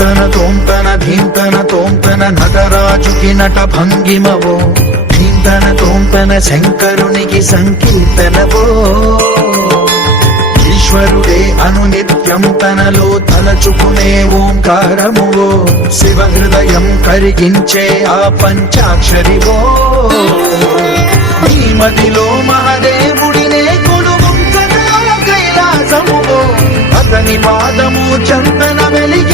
తోంతన తోంతన ధీంతన తోంతన నటరాజుకి నట భంగిమవో. ధీంతన తోంతన శంకరునికి సంకీర్తనవో. ఈశ్వరుడే అనునిత్యం తనలో తలచుకునే ఓంకారమువో. శివ హృదయం కరిగించే ఆ పంచాక్షరివో. ఈ మదిలో మహదేవుడినే కొలువు కైలాసమువో. అతని పాదము చందన వెలిగి